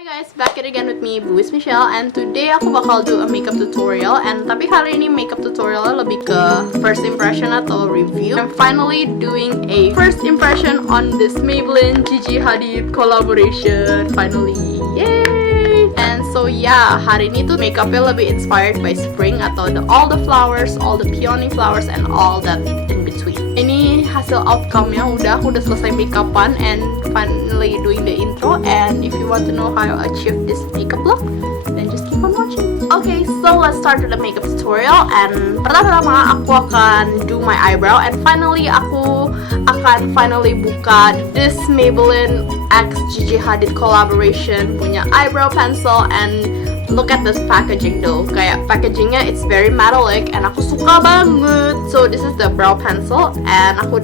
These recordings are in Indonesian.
Hi guys, back it again with me, Booitsmichelle, and today aku bakal do a makeup tutorial. And tapi kali ini makeup tutorialnya lebih ke first impression atau review. I'm finally doing a first impression on this Maybelline Gigi Hadid collaboration. Finally, yay! And so yeah, hari ini tuh makeupnya lebih inspired by spring atau all the flowers, all the peony flowers, and all that in between. Ini hasil outcome-nya aku udah selesai makeupan and finally doing the intro. And if you want to know how I achieved this makeup look, then just keep on watching. Okay, so let's start with the makeup tutorial. And pertama-tama aku akan do my eyebrow. And finally aku akan buka this Maybelline X Gigi Hadid collaboration punya eyebrow pencil. And look at this packaging though. Kayak packagingnya it's very metallic and aku suka banget. So this is the brow pencil and aku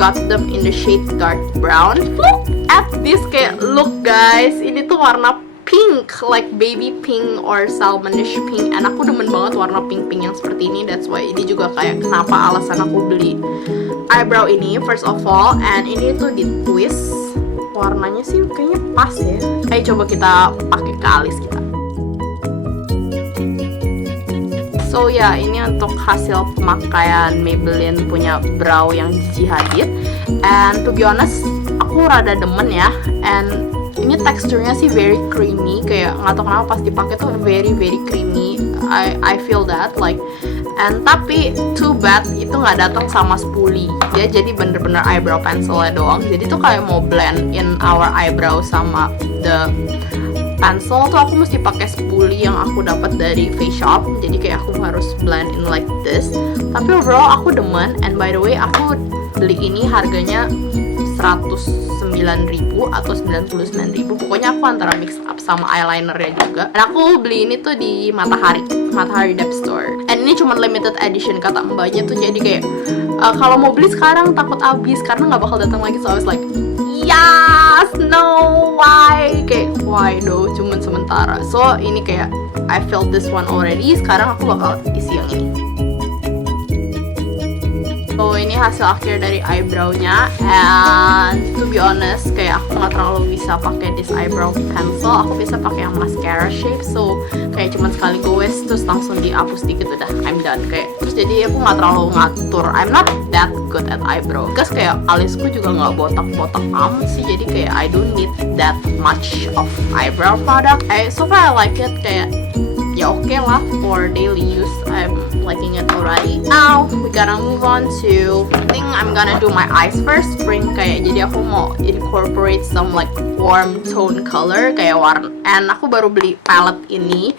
got them in the shade dark brown. Look at this, kayak look guys, ini tuh warna pink, like baby pink or salmonish pink. And aku demen banget warna pink-pink yang seperti ini. That's why ini juga kayak kenapa alasan aku beli eyebrow ini first of all. And ini tuh di twist. Warnanya sih kayaknya pas ya. Ayo coba kita pakai ke alis kita. So ya, ini untuk hasil pemakaian Maybelline punya brow yang Gigi Hadid. And to be honest, aku rada demen ya. And ini teksturnya sih very creamy, kayak nggak tahu kenapa pas dipakai tuh very creamy. I feel that like. And tapi too bad itu nggak datang sama spoolie. Dia jadi bener-bener eyebrow pencilnya doang. Jadi tuh kayak mau blend in our eyebrow sama the pencil tuh aku mesti pakai spoolie yang aku dapat dari face shop. Jadi kayak aku harus blend in like this. Tapi overall aku demen. And by the way, aku beli ini harganya 109.000 atau 99.000. Pokoknya aku antara mix up sama eyelinernya juga. Dan aku beli ini tuh di Matahari Depth Store. And ini cuma limited edition kata mbaknya tuh. Jadi kayak kalau mau beli sekarang takut habis karena nggak bakal datang lagi. So I was like, yes, no, why? Kayak why though, cuman sementara. So ini kayak I felt this one already. Sekarang aku bakal isi yang ini. So ini hasil akhir dari eyebrow-nya. And to be honest, kayak aku nggak terlalu bisa pakai this eyebrow pencil. Aku bisa pakai yang mascara shape. So kayak cuman sekali goes terus langsung dihapus dikit udah I'm done. Kayak terus jadi aku nggak terlalu ngatur. I'm not that good at eyebrow. Because kayak alisku juga nggak botak-botak amat sih. Jadi kayak I don't need that much of eyebrow product. So far I like it. Kayak ya oke lah for daily use. I'm liking it already. Now we gotta move on to, I think I'm gonna do my eyes first. Spring kayak jadi aku mau incorporate some like warm tone color kayak warna. And aku baru beli palette ini.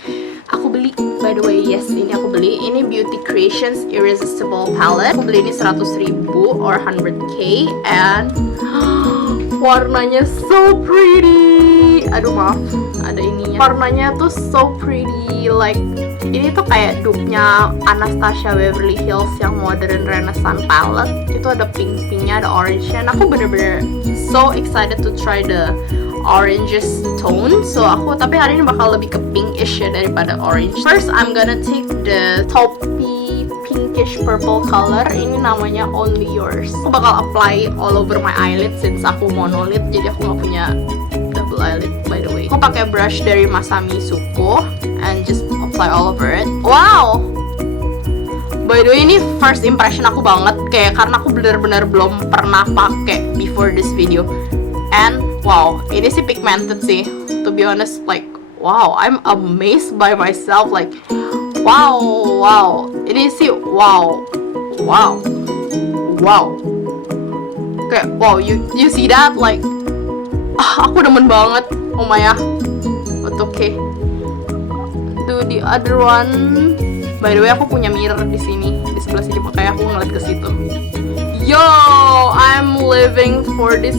Aku beli, by the way, yes, ini aku beli. Ini Beauty Creations Irresistible palette. Aku beli ini 100.000 or 100k. And warnanya so pretty. Aduh maaf, ada ininya. Warnanya tuh so pretty. Like ini tuh kayak dupe-nya Anastasia Beverly Hills yang Modern Renaissance palette. Itu ada pink-pinknya, ada orange-nya. Aku bener-bener so excited to try the oranges tone. So aku tapi hari ini bakal lebih ke pinkish ya daripada orange. First I'm gonna take the taupey pinkish purple color. Ini namanya Only Yours. Aku bakal apply all over my eyelid since aku monolid. Jadi aku nggak punya double eyelid by the way. Aku pakai brush dari Masami Suko and just apply all over it. Wow. By the way, ini first impression aku banget kayak karena aku benar-benar belum pernah pakai before this video. And wow, ini sih pigmented sih. To be honest, like wow, I'm amazed by myself. Like wow. Ini sih wow. Kayak wow, you see that? Like aku demen banget. Oh my ya. But okay. Do the other one. By the way, aku punya mirror di sini, di sebelah sini, makanya aku ngeliat ke situ. Yo, I'm living for this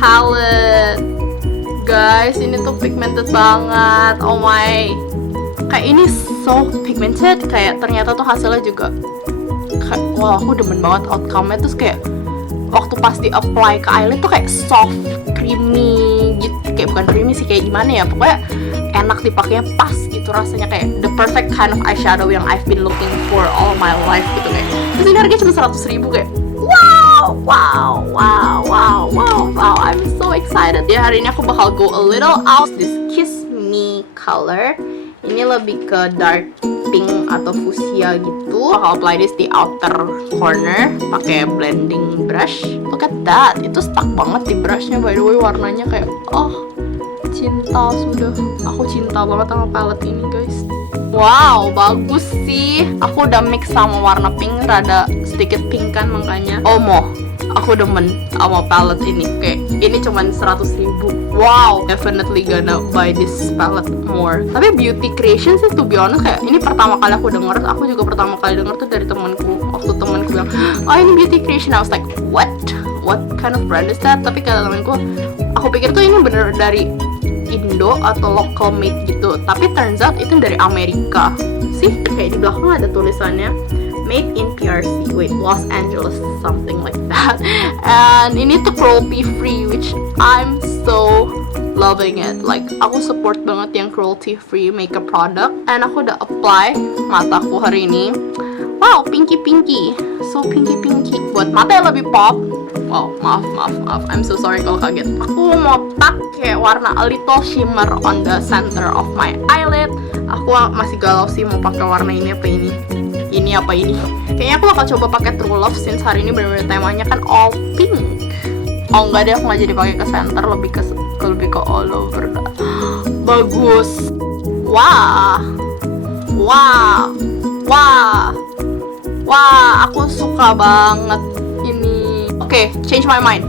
palette. Guys, ini tuh pigmented banget. Oh my. Kayak ini so pigmented. Kayak ternyata tuh hasilnya juga kayak, wow, aku demen banget outcome-nya. Terus kayak waktu pas di-apply ke eyelid tuh kayak soft, creamy gitu. Kayak bukan creamy sih, kayak gimana ya. Pokoknya enak dipakainya, pas gitu rasanya. Kayak the perfect kind of eyeshadow yang I've been looking for all my life gitu kayak. Terus ini harganya cuma 100.000 kayak wow, I'm so excited. Ya hari ini aku bakal go a little out. This Kiss pink color. Ini lebih ke dark pink atau fuchsia gitu. Aku apply this di outer corner pakai blending brush. Look at that, itu stuck banget di brushnya. By the way, warnanya kayak cinta sudah. Aku cinta banget sama palette ini, guys. Wow, bagus sih. Aku udah mix sama warna pink, rada sedikit pink kan makanya. Aku demen sama palette ini. Kayak ini cuman 100.000. Wow, definitely gonna buy this palette more. Tapi beauty creation sih, to be honest, kayak ini pertama kali aku denger. Aku juga pertama kali denger tuh dari temanku. Waktu temanku bilang, ini beauty creation, I was like, what kind of brand is that? Tapi kata temanku, aku pikir tuh ini bener dari Indo atau local made gitu. Tapi turns out itu dari Amerika. Sih, kayak di belakang ada tulisannya made in PRC, wait, Los Angeles, something like that. And ini tuh cruelty free, which I'm so loving it. Like, aku support banget yang cruelty free makeup product. And aku udah apply mataku hari ini. Wow, pinky, so pinky. Buat mata yang lebih pop. Wow, maaf. I'm so sorry kalau kaget. Aku mau pakai warna a little shimmer on the center of my eyelid. Aku masih galau sih mau pakai warna ini apa ini. Ini apa ini? Kayaknya aku bakal coba pakai True Love since hari ini benar-benar temanya kan all pink. Oh enggak deh, aku nggak jadi pakai ke center, lebih ke all over. Bagus. Wah, aku suka banget ini. Oke, change my mind.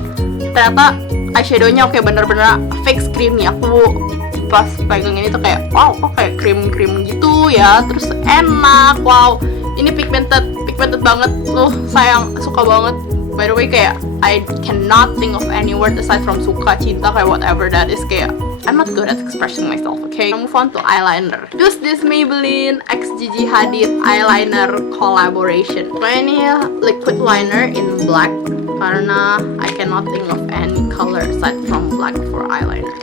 Ternyata eyeshadownya bener-bener fix creamy. Aku pas pegang ini tuh kayak kok kayak cream gitu ya. Terus enak. Wow. Ini pigmented banget loh, sayang, suka banget. By the way, kayak I cannot think of any word aside from suka, cinta, kayak whatever that is. Kayak I'm not good at expressing myself, okay? Move on to eyeliner. Use this Maybelline x Gigi Hadid eyeliner collaboration. Ini liquid liner in black karena I cannot think of any color aside from black for eyeliner.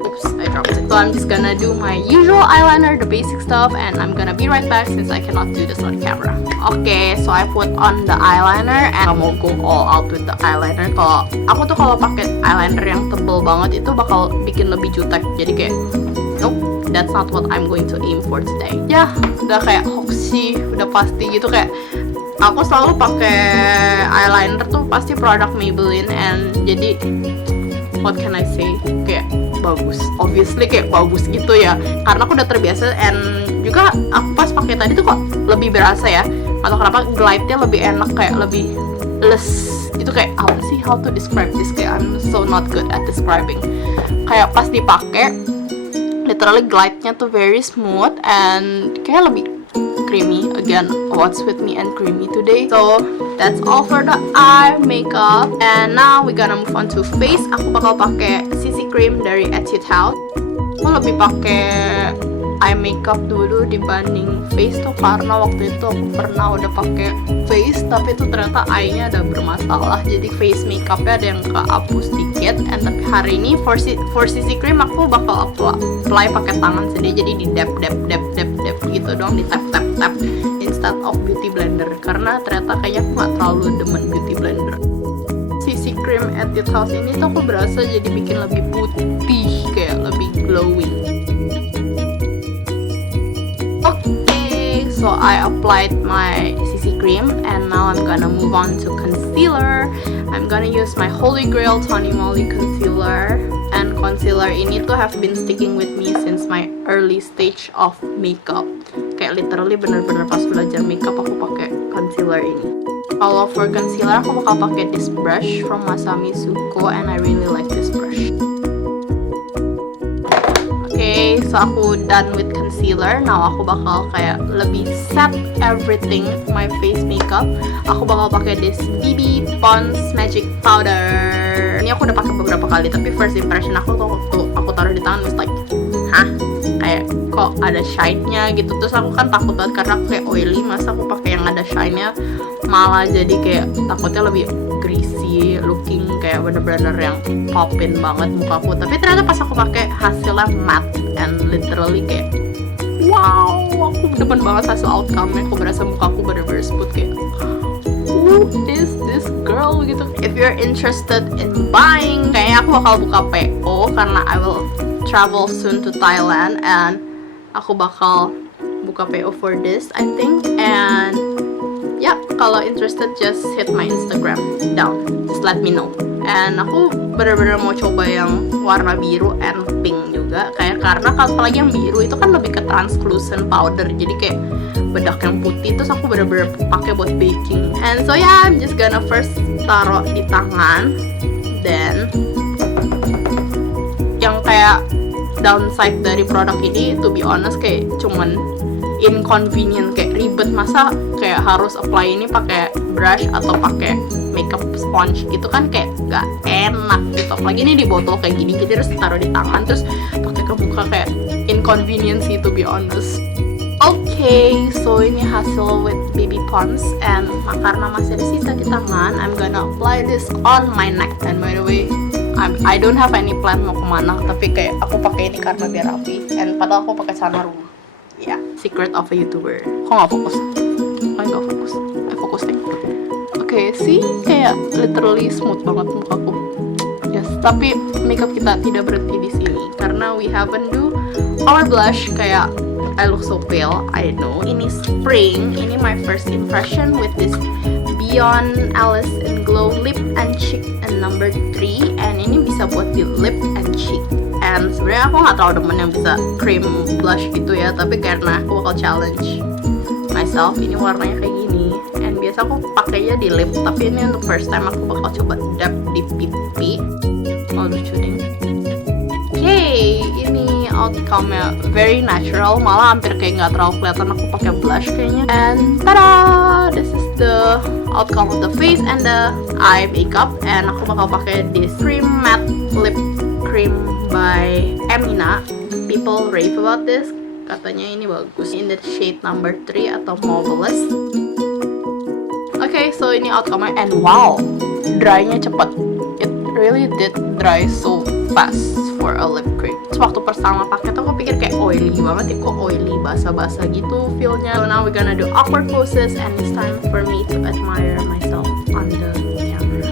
Oops, I dropped it. So I'm just gonna do my usual eyeliner, the basic stuff, and I'm gonna be right back since I cannot do this on camera. Okay, so I put on the eyeliner and I'm gonna go all out with the eyeliner. Kalau pakai eyeliner yang tebel banget itu bakal bikin lebih jutek. Jadi kayak nope, that's not what I'm going to aim for today. Ya, udah kayak hoaxy, udah pasti gitu. Kayak aku selalu pakai eyeliner tuh pasti produk Maybelline, and jadi what can I say, kayak bagus, obviously kayak bagus gitu ya, karena aku udah terbiasa. And juga aku pas pakai tadi tuh kok lebih berasa ya, atau kenapa glide-nya lebih enak, kayak lebih less gitu. Kayak apa sih, how to describe this, kayak I'm so not good at describing. Kayak pas dipakai literally glide-nya tuh very smooth and kayak lebih creamy. Again, what's with me and creamy today. So that's all for the eye makeup, and now we gonna move on to face. Aku bakal pakai CC cream dari Etude. Aku lebih pakai eye makeup dulu dibanding face tuh, karena waktu itu aku pernah udah pakai face tapi itu ternyata eye-nya ada bermasalah, jadi face makeupnya ada yang kehapus sedikit. And tapi hari ini for CC cream aku bakal apply pakai tangan sendiri, jadi di dab gitu dong, di tap instead of beauty blender, karena ternyata kayaknya aku gak terlalu demen beauty blender. CC cream Etude House ini tuh aku berasa jadi bikin lebih putih, kayak lebih glowing. So I applied my CC cream, and now I'm gonna move on to concealer. I'm gonna use my Holy Grail Tony Moly concealer. And concealer ini tuh have been sticking with me since my early stage of makeup. Kayak literally bener-bener pas belajar makeup aku pakai concealer ini. Kalau for concealer aku bakal pakai this brush from Masami Suko, and I really like this brush. Okay, so aku done with concealer. Now aku bakal kayak lebih set everything my face makeup. Aku bakal pakai this BB Pond's Magic Powder. Ini aku udah pakai beberapa kali, tapi first impression aku tuh waktu aku taruh di tangan was like, hah? Kayak kok ada shine-nya gitu. Terus aku kan takut banget karena aku kayak oily, masa aku pakai yang ada shine-nya, malah jadi kayak takutnya lebih greasy looking, kayak bener-bener yang popin banget mukaku. Tapi ternyata pas aku pakai hasilnya matte and literally kayak wow, aku demen banget hasil outcome-nya. Aku berasa mukaku bener-bener smooth, kayak who is this girl gitu. If you're interested in buying, kayaknya aku bakal buka PO karena I will travel soon to Thailand, and aku bakal buka PO for this, I think. And ya, kalau interested just hit my Instagram down, just let me know. And aku bener-bener mau coba yang warna biru and pink juga, kayak karena apalagi yang biru itu kan lebih ke translucent powder, jadi kayak bedak yang putih, terus aku bener-bener pakai buat baking. And so yeah, I'm just gonna first taruh di tangan, then yang kayak downside dari produk ini, to be honest, kayak cuman inconvenient, kayak ribet, masa kayak harus apply ini pakai brush atau pakai makeup sponge gitu kan, kayak gak enak gitu. Apalagi ini di botol kayak gini, jadi harus taruh di tangan terus pakai ke muka, kayak inconvenience sih, to be honest. Okay, so ini hasil with baby pond's, and karena masih ada sisa di tangan, I'm gonna apply this on my neck. And by the way, I don't have any plan mau kemana, tapi kayak aku pakai ini karena biar rapi, and padahal aku pakai celana rumah. Ya, yeah, secret of a YouTuber. Kok nggak fokus? Kok nggak fokus? Fokus deh. Oke, sih kayak literally smooth banget mukaku. Yes, tapi makeup kita tidak berhenti di sini karena we haven't do our blush. Kayak I look so pale, I know. Ini spring, ini my first impression with this Beyond Alice in Glow Lip and Cheek and number 3, and ini bisa buat di lip and cheek. And sebenarnya aku nggak terlalu demen yang bisa cream blush gitu ya, tapi karena aku bakal challenge myself, ini warnanya kayak gini, and biasa aku pakainya di lip, tapi ini untuk first time aku bakal coba dab di pipi. Oh, lucu deh. Okay, ini outcome-nya very natural, malah hampir kayak nggak terlalu kelihatan aku pakai blush kayaknya. And tada, this is the outcome of the face and the eye makeup. And aku bakal pakai this Creamatte lip cream by Emina. People rave about this, katanya ini bagus, in the shade number 3 atau Mauvelous. Okay, so ini outcome-nya, and wow, dry-nya cepet. It really did dry so fast for a lip cream. Terus waktu pertama pakai tuh aku pikir kayak oily banget ya, kok oily, basa-basa gitu feelnya. So now we're gonna do awkward poses, and it's time for me to admire myself on the camera.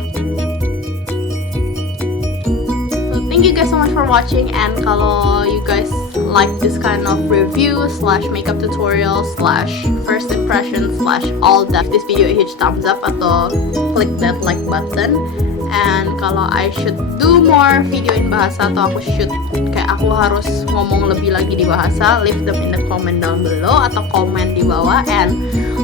So thank you guys so much for watching, and kalau you guys like this kind of review slash makeup tutorial slash first impression slash all that, this video a huge thumbs up atau click that like button. And kalau I should do more video in bahasa, atau aku should kayak aku harus ngomong lebih lagi di bahasa, leave them in the comment down below atau komen di bawah, and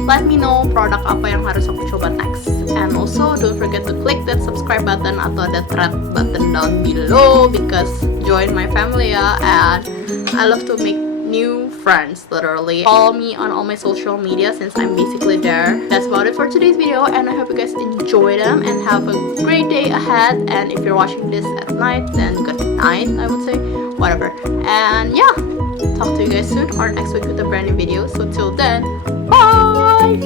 let me know produk apa yang harus aku coba next. And also don't forget to click that subscribe button atau that red button down below, because join my family ya, and I love to make new friends, literally. Follow me on all my social media since I'm basically there. That's about it for today's video, and I hope you guys enjoy them and have a great day ahead. And if you're watching this at night, then good night, I would say, whatever. And yeah, talk to you guys soon or next week with a brand new video. So till then, bye!